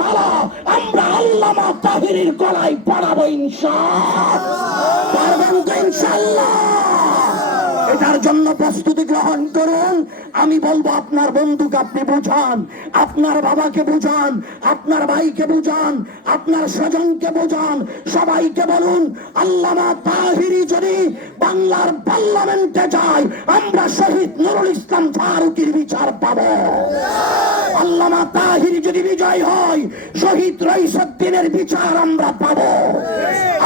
মালা আমরা আল্লামা তাহিরির গলায় পরাবো ইনশাআল্লাহ। পারবেন তো ইনশাআল্লাহ? এটার জন্য প্রস্তুতি গ্রহণ করুন। আমি বলবো আপনার বন্ধুকে আপনি বুঝান, আপনার বাবাকে বুঝান, আপনার ভাইকে বুঝান, আপনার স্বজনকে বুঝান, সবাইকে বলুন আল্লামা তাহিরি যদি বাংলার পার্লামেন্টে যায় আমরা শহীদ নুরুল ইসলাম ফারুকীর বিচার পাবো। আল্লামা তাহিরি যদি বিজয় হয় শহীদ রইসউদ্দিনের বিচার আমরা পাবো।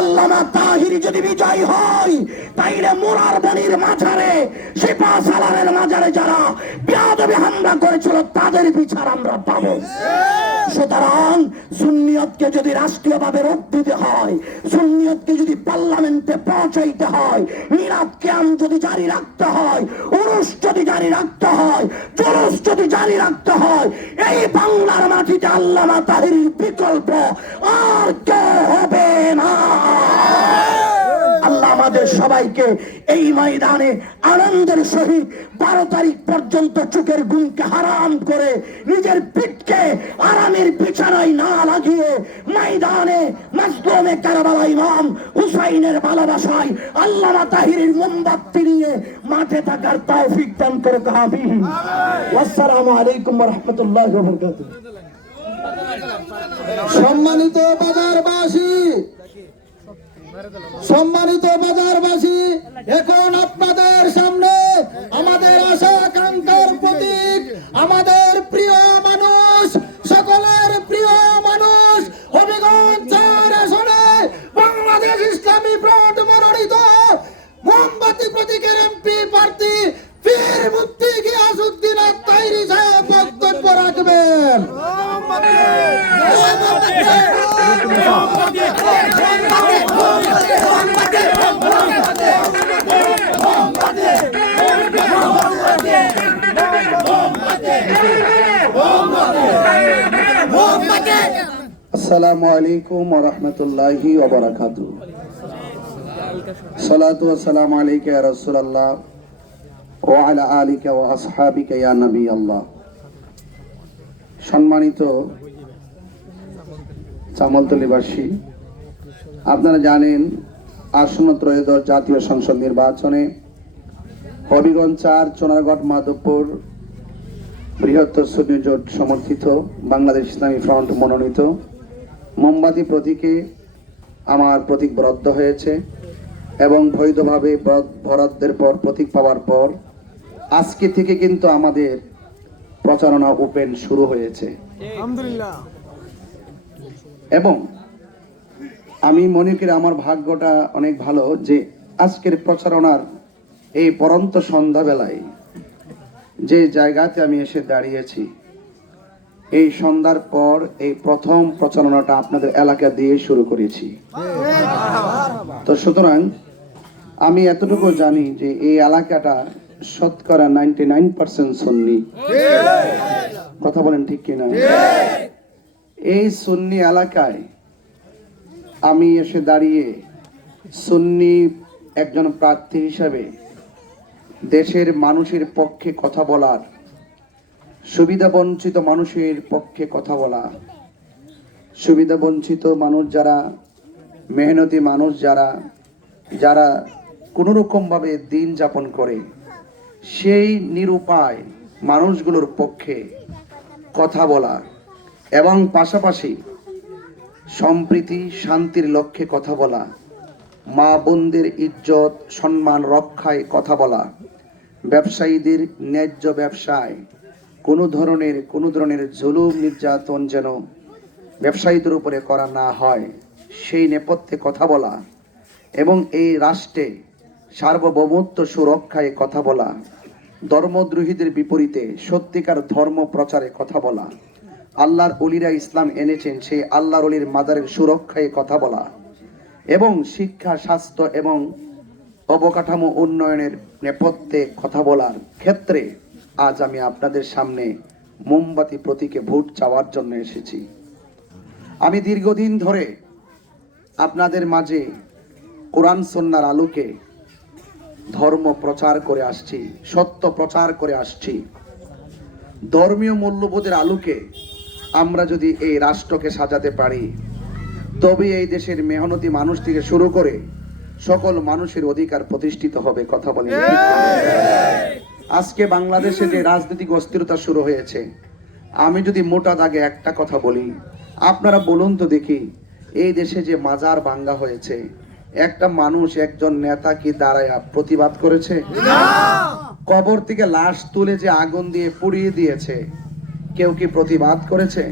আল্লামা তাহিরি যদি বিজয় হয় তাইলে মোরার বনির মাঝারে শিপা সালারের মাঝারে যারা বেয়াদবি হামলা করেছিল তাদের বিচার আমরা পাবো। সুতরাং সুন্নিয়তকে যদি রাষ্ট্রীয়ভাবে রোধ দিতে হয়, সুন্নিয়তকে যদি পার্লামেন্টে পৌঁছাইতে হয়, মিলাদ কিয়াম যদি জারি রাখতে হয়, উরুস যদি জারি রাখতে হয়, জুলুস যদি জারি রাখতে হয়, এই বাংলার মাটিতে আল্লামা তাহিরির বিকল্প আর কেউ হবে না। আল্লাহ আমাদের সবাইকে এই ময়দানে আনন্দের সহিত 12 তারিখ পর্যন্ত চোখের ঘুমকে হারাম করে নিজের পিঠকে আরামের বিছানায় না লাগিয়ে ময়দানে মাজলুমে কারবালা ইমাম হুসাইনের ভালোবাসায় আল্লামা তাহিরির মোমবাতি নিয়ে মাঠে থাকার তৌফিক দান করুক, আমিন। আসসালামু আলাইকুম ওয়া রাহমাতুল্লাহি ওয়া বারাকাতুহু। সম্মানিত বাজারবাসী, সম্মানিত বাজারবাসী, এখন আপনাদের সামনে আমাদের আশা আকাঙ্ক্ষার প্রতীক, আমাদের প্রিয় মানুষ, সকলের প্রিয় মানুষ, হবিগঞ্জ 4 আসনে বাংলাদেশ ইসলামী ফ্রন্ট মনোনীত মোমবাতি প্রতীকের এমপি প্রার্থী পীর মুফতি গিয়াসউদ্দিন আত-তাহিরি সাহেব বক্তব্য রাখবেন। আসসালামু আলাইকুম ওয়া রাহমাতুল্লাহি ওয়া বারাকাতুহু। সালাতু ওয়া সালামু আলাইকা ইয়া রাসূলুল্লাহ ওয়া আলা আলিকা ওয়া আসহাবিকা ইয়া নবী আল্লাহ। সম্মানিত চামলতলীবাসী, আপনারা জানেন আসন্ন ত্রয়োদশ জাতীয় সংসদ নির্বাচনে হবিগঞ্জ 4 চোনারগড় মাধবপুর বৃহত্তর সুন্নি জোট সমর্থিত বাংলাদেশ ইসলামী ফ্রন্ট মনোনীত মোমবাতি প্রতীকে আমার প্রতীক বরাদ্দ হয়েছে এবং বৈধভাবে বরাদ্দের পর প্রতীক পাওয়ার পর আজকে থেকে কিন্তু আমাদের প্রচারণা ওপেন শুরু হয়েছে আলহামদুলিল্লাহ। এবং আমি মনে করি আমার ভাগ্যটা অনেক ভালো যে আজকের প্রচারণার এই পরন্ত সন্ধ্যাবেলায় যে জায়গাতে আমি এসে দাঁড়িয়েছি, এই সন্ধ্যার পর এই প্রথম প্রচারণাটা আপনাদের এলাকা দিয়ে শুরু করেছি। তো সুতরাং আমি এতটুকু জানি যে এই এলাকাটা শতকরা 99% সুন্নি। কথা বলেন ঠিক কিনা? এই সুন্নি এলাকায় আমি এসে দাঁড়িয়ে সুন্নি একজন প্রার্থী হিসাবে দেশের মানুষের পক্ষে কথা বলার, সুবিধা বঞ্চিত মানুষের পক্ষে কথা বলা, সুবিধা বঞ্চিত মানুষ যারা, মেহনতি মানুষ যারা, যারা কোনো রকমভাবে দিন যাপন করে সেই নিরুপায় মানুষগুলোর পক্ষে কথা বলা এবং পাশাপাশি সম্প্রীতি শান্তির লক্ষ্যে কথা বলা, মা বোনদের ইজ্জত সম্মান রক্ষায় কথা বলা, ব্যবসায়ীদের ন্যায্য ব্যবসায় কোনো ধরনের জুলুম নির্যাতন যেন ব্যবসায়ীদের উপরে করা না হয় সেই নেপথ্যে কথা বলা এবং এই রাষ্ট্রে সার্বভৌমত্ব সুরক্ষায় কথা বলা, ধর্মদ্রোহীদের বিপরীতে সত্যিকার ধর্ম প্রচারে কথা বলা, আল্লাহর ওলিরা ইসলাম এনেছেন সেই আল্লাহর ওলির মাজারের সুরক্ষায় কথা বলা এবং শিক্ষা, স্বাস্থ্য এবং অবকাঠামো উন্নয়নের নেপথ্যে কথা বলার ক্ষেত্রে আজ আমি আপনাদের সামনে মোমবাতি প্রতীকে ভোট চাওয়ার জন্য এসেছি। আমি দীর্ঘদিন ধরে আপনাদের মাঝে কোরআন সুন্নাহর আলোকে ধর্ম প্রচার করে আসছি, সত্য প্রচার করে আসছি, ধর্মীয় মূল্যবোধের আলোকে আমরা যদি এই রাষ্ট্রকে সাজাতে পারি, তবে এই দেশের মেহনতি মানুষ থেকে শুরু করে সকল মানুষের অধিকার প্রতিষ্ঠিত হবে। কথা বলেন। আজকে বাংলাদেশে যে রাজনৈতিক অস্থিরতা শুরু হয়েছে, আমি যদি মোটা দাগে একটা কথা বলি, আপনারা বলুন তো দেখি, এই দেশে যে মাজার ভাঙ্গা হয়েছে, একটা মানুষ, একজন নেতা কি দাঁড়ায় প্রতিবাদ করেছে? কবর থেকে লাশ তুলে যে আগুন দিয়ে পুড়িয়ে দিয়েছে, কেউ কি প্রতিবাদ করেছে?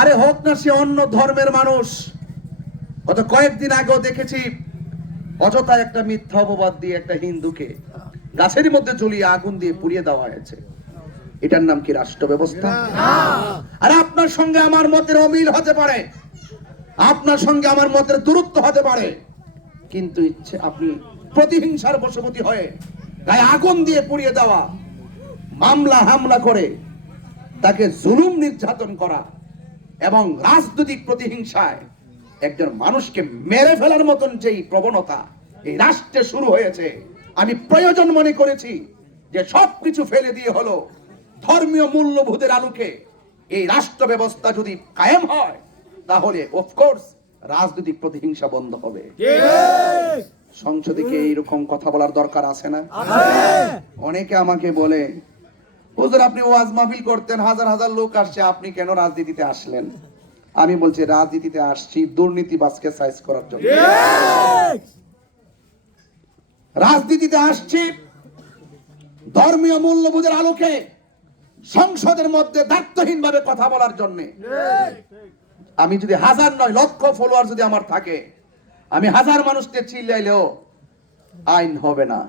আরে হোক না সে অন্য ধর্মের মানুষ। গত কয়েকদিন আগেও দেখেছি অযথা একটা মিথ্যা অপবাদ দিয়ে একটা হিন্দুকে গাছের মধ্যে ঝুলিয়ে আগুন দিয়ে পুড়িয়ে দেওয়া হয়েছে। এটার নাম কি রাষ্ট্র ব্যবস্থা? আর আপনার সঙ্গে আমার মতের অমিল হতে পারে, আপনার সঙ্গে আমার মতের দূরত্ব হতে পারে, কিন্তু ইচ্ছে আপনি প্রতিহিংসার বশবর্তী হয়ে গায়ে আগুন দিয়ে পুড়িয়ে দেওয়া, মামলা হামলা করে তাকে জুলুম নির্যাতন করা এবং রাজনৈতিক প্রতিহিংসায় একজন মানুষকে মেরে ফেলার মতন যেই প্রবণতা এই রাষ্ট্রে শুরু হয়েছে, আমি প্রয়োজন মনে করেছি যে সবকিছু ফেলে দিয়ে হলো ধর্মীয় মূল্যবোধের আলোকে এই রাষ্ট্র ব্যবস্থা যদি কায়েম হয়, তাহলে অফকোর্স রাজনৈতিক প্রতিহিংসা বন্ধ হবে। সংসদে কি এইরকম কথা বলার দরকার আছে না? অনেকে আমাকে বলে, হুজুর আপনি ওয়াজ মাহফিল করতেন, হাজার হাজার লোক আসছে, আপনি কেন রাজনীতিতে আসলেন? আমি বলছি রাজনীতিতে আসছি দুর্নীতিবাজকে সাইজ করার জন্য। রাজনীতিতে আসছি ধর্মীয় মূল্যবোধের আলোকে সংসদের মধ্যে দায়িত্বহীনভাবে কথা বলার জন্য। আমি যদি হাজার নয় লক্ষ ফলোয়ার যদি আমার থাকে, আমি হাজার মানুষকে চিল্লাইলেও আইন হবে না।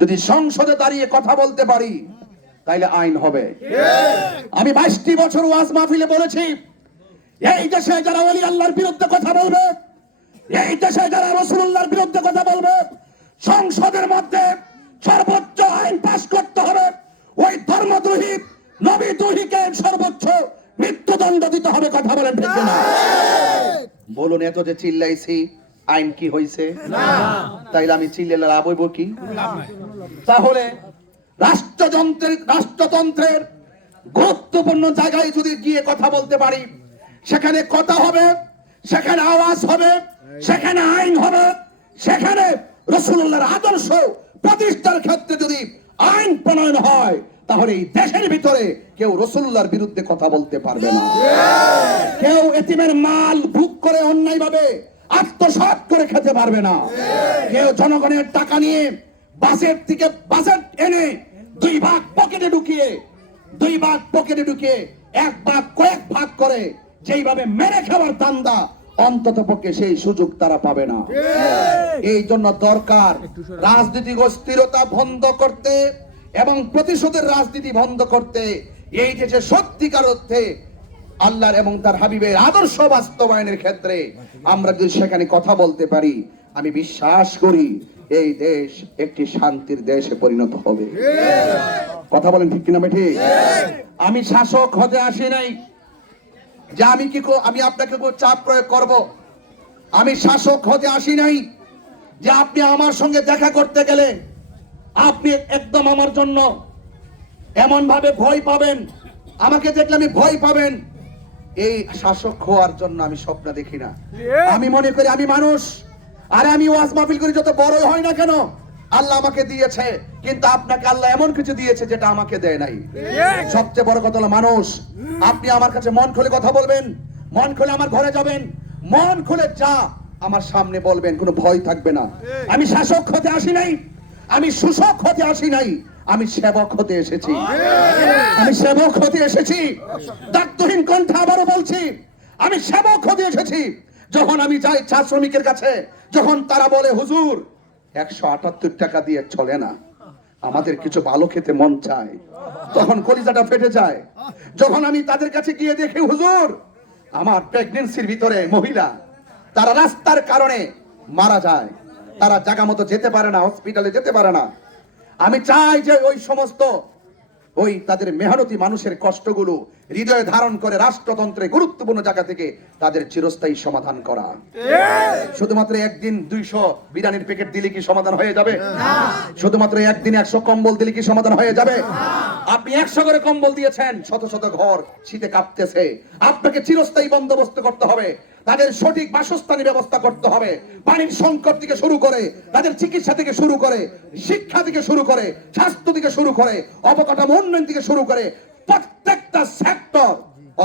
যদি সংসদে দাঁড়িয়ে কথা বলতে পারি, তাইলে আইন হবে। আমি 22টি বছর ওয়াজ মাহফিলে বলেছি, এই দেশে যারা ওলি আল্লাহর বিরুদ্ধে কথা বলবে, এই দেশে যারা রাসূলুল্লাহর বিরুদ্ধে কথা বলবে, সংসদের মধ্যে সর্বোচ্চ আইন পাস করতে হবে। ওই ধর্মদ্রোহী নবীদ্রোহীকে সর্বোচ্চ মৃত্যুদণ্ড দিতে হবে। কথা বলেন ঠিক না? বলুন, এত যে চিল্লাইছি, আইন কি হইছে? তাইলে আমি চিল্লালে লাভ হইব কি? তাহলে রাষ্ট্রতন্ত্রের গুরুত্বপূর্ণ জায়গায় যদি গিয়ে কথা বলতে পারি, সেখানে কথা হবে, সেখানে আওয়াজ হবে, সেখানে আইন হবে, সেখানে রাসূলুল্লাহর আদর্শ প্রতিষ্ঠার ক্ষেত্রে যদি আইন প্রণয়ন হয়, তাহলে এই দেশের ভিতরে কেউ রাসূলুল্লাহর বিরুদ্ধে কথা বলতে পারবে না। কেউ এতিমের মাল ভোগ করে অন্যায়ভাবে আত্মসাৎ করে খেতে পারবে না। কেউ জনগণের টাকা নিয়ে বাজেট থেকে বাজেট এনে দুই ভাগ পকেটে ঢুকিয়ে এক ভাগ কয়েক ভাগ করে যেইভাবে মেরে খাওয়ার ধান্দা, অন্তত পক্ষে সেই সুযোগ তারা পাবে না। এই জন্য দরকার রাজনৈতিক অস্থিরতা বন্ধ করতে এবং প্রতিশোধের রাজনীতি বন্ধ করতে। এই দেশে সত্যিকার অর্থে আল্লাহর এবং তার হাবিবের আদর্শ বাস্তবায়নের ক্ষেত্রে আমরা যদি সেখানে কথা বলতে পারি, আমি বিশ্বাস করি এই দেশ একটি শান্তির দেশে পরিণত হবে। কথা বলেন ঠিক কিনা? ঠিক। আমি শাসক হতে আসি নাই যে আমি আপনাকে চাপ প্রয়োগ করব। আমি শাসক হতে আসি নাই যে আপনি আমার সঙ্গে দেখা করতে গেলে আপনি একদম আমার জন্য এমন ভাবে ভয় পাবেন, আমাকে দেখলে আমি ভয় পাবেন। এই শাসক হওয়ার জন্য আমি স্বপ্ন দেখি না। আমি মনে করি আমি মানুষ, আরে আমি ওয়াজ মাহফিল করি, যত বড় হয় না কেন আল্লাহ আমাকে দিয়েছে, কিন্তু আপনাকে আল্লাহ এমন কিছু দিয়েছে যেটা আমাকে দেয় নাই। সবচেয়ে বড় কথা হলো মানুষ। আপনি আমার কাছে মন খুলে কথা বলবেন, মন খুলে আমার ঘরে যাবেন, মন খুলে যা আমার সামনে বলবেন, কোনো ভয় থাকবে না। আমি শাসক হতে আসি নাই, আমি শোষক হতে আসি নাই, আমি সেবক হতে এসেছি। আমি সেবক হতে এসেছি। দায়িত্বহীন কণ্ঠে আবারও বলছি, আমি সেবক হতে এসেছি। যখন আমি যাই চা শ্রমিকের কাছে, যখন তারা বলে হুজুর 178 টাকা দিয়ে চলে না, আমাদের কিছু ভালো খেতে মন চায়, তখন কলিজাটা ফেটে যায়। যখন আমি তাদের কাছে গিয়ে দেখি হুজুর আমার প্রেগন্যান্সির ভিতরে মহিলা, তারা রাস্তার কারণে মারা যায়, তারা জায়গা মতো যেতে পারে না, হসপিটালে যেতে পারে না, আমি চাই যে ওই সমস্ত ওই তাদের মেহনতি মানুষের কষ্টগুলো হৃদয়ে ধারণ করে রাষ্ট্রতন্ত্রে গুরুত্বপূর্ণ জায়গা থেকে তাদের চিরস্থায়ী সমাধান করা। শুধুমাত্র একদিন 200 বিরিয়ানির প্যাকেট দিলে কি সমাধান হয়ে যাবে? শুধুমাত্র একদিন 100 কম্বল দিলে কি সমাধান হয়ে যাবে? আপনি 100 করে কম্বল দিয়েছেন, শত শত ঘর শীতে কাঁপতেছে। আপনাকে চিরস্থায়ী বন্দোবস্ত করতে হবে, তাদের সঠিক বাসস্থানের ব্যবস্থা করতে হবে, পানির সংকট থেকে শুরু করে তাদের চিকিৎসা থেকে শুরু করে শিক্ষা থেকে শুরু করে স্বাস্থ্য থেকে শুরু করে অবকাঠামো উন্নয়ন থেকে শুরু করে প্রত্যেকটা সেক্টর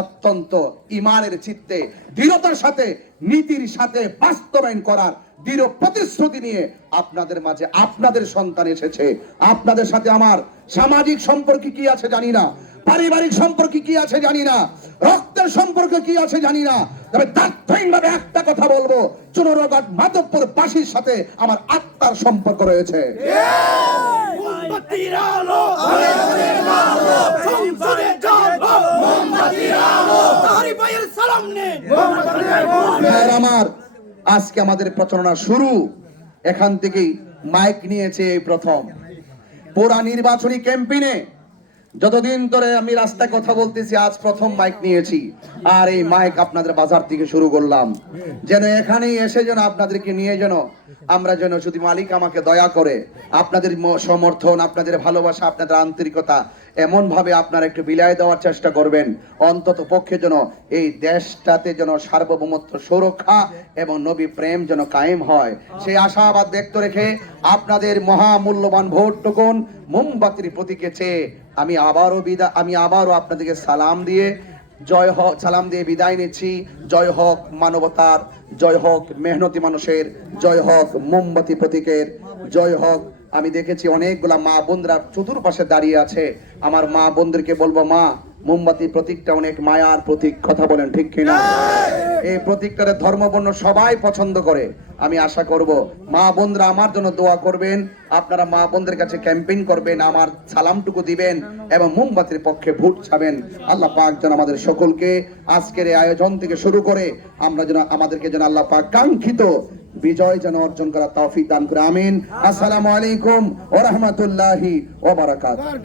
অত্যন্ত ইমানের চিত্তে দৃঢ়তার সাথে নীতির সাথে বাস্তবায়ন করার দৃঢ় প্রতিশ্রুতি নিয়ে আপনাদের মাঝে আপনাদের সন্তান এসেছে। আপনাদের সাথে আমার সামাজিক সম্পর্ক কি আছে জানি না, পারিবারিক সম্পর্ক কি আছে জানি না, রক্তের সম্পর্ক কি আছে জানি না, তবে তাৎক্ষণিকভাবে একটা কথা বলবো, চুনারগড় মাধবপুর বাসীর সাথে আমার আত্মার সম্পর্ক রয়েছে। আমার আজকে আমাদের প্রচারণা শুরু এখান থেকেই। মাইক নিয়েছে এই প্রথম পুরা নির্বাচনী ক্যাম্পেইনে। যতদিন ধরে আমি রাস্তায় কথা বলতেছি, আজ প্রথম মাইক নিয়েছি। আর এই মাইক আপনাদের বাজার থেকে শুরু করলাম, যেন এখানেই এসে যেন আপনাদেরকে নিয়ে যেন আমরা যেন শুধু মালিক আমাকে দয়া করে আপনাদের সমর্থন, আপনাদের ভালোবাসা, আপনাদের আন্তরিকতা এমন ভাবে আপনারা একটু বিলাই দেওয়ার চেষ্টা করবেন, অন্তত পক্ষে যেন এই দেশটাতে যেন সার্বভৌমত্ব সুরক্ষা এবং নবী প্রেম যেন কায়েম হয়, সেই আশাবাদ ব্যক্ত রেখে আপনাদের মহামূল্যবান ভোটটুকুন মোমবাতির প্রতীকে চেয়ে আমি আবারও আপনাদেরকে সালাম দিয়ে বিদায় নিচ্ছি। জয় হোক মানবতার, জয় হোক মেহনতি মানুষের, জয় হোক মোমবাতি প্রতীকের, জয় হোক। আমি দেখেছি অনেকগুলা মা বোনরা চতুর্পাশে দাঁড়িয়ে আছে। আমার মা বোনদেরকে বলবো, মা, মোমবাতি প্রতীকটা অনেক মায়ার প্রতীক, কথা বলেন ঠিক কিনা? এই প্রতীকটারে ধর্ম বর্ণ সবাই পছন্দ করে। আমি আশা করব মা বোনরা আমার জন্য দোয়া করবেন, আপনারা মা বোনদের কাছে ক্যাম্পেইন করবেন, আমার সালামটুকু দিবেন এবং মোমবাতির পক্ষে ভোট চাবেন। আল্লাহ পাক যেন আমাদের সকলকে আজকের এই আয়োজন থেকে শুরু করে আমাদেরকে যেন আল্লাহ পাক কাঙ্ক্ষিত বিজয় যেন অর্জন করার তৌফিক দান করে। আমিন। আসসালামু আলাইকুম ওয়া রাহমাতুল্লাহি ওয়া বারাকাতুহু।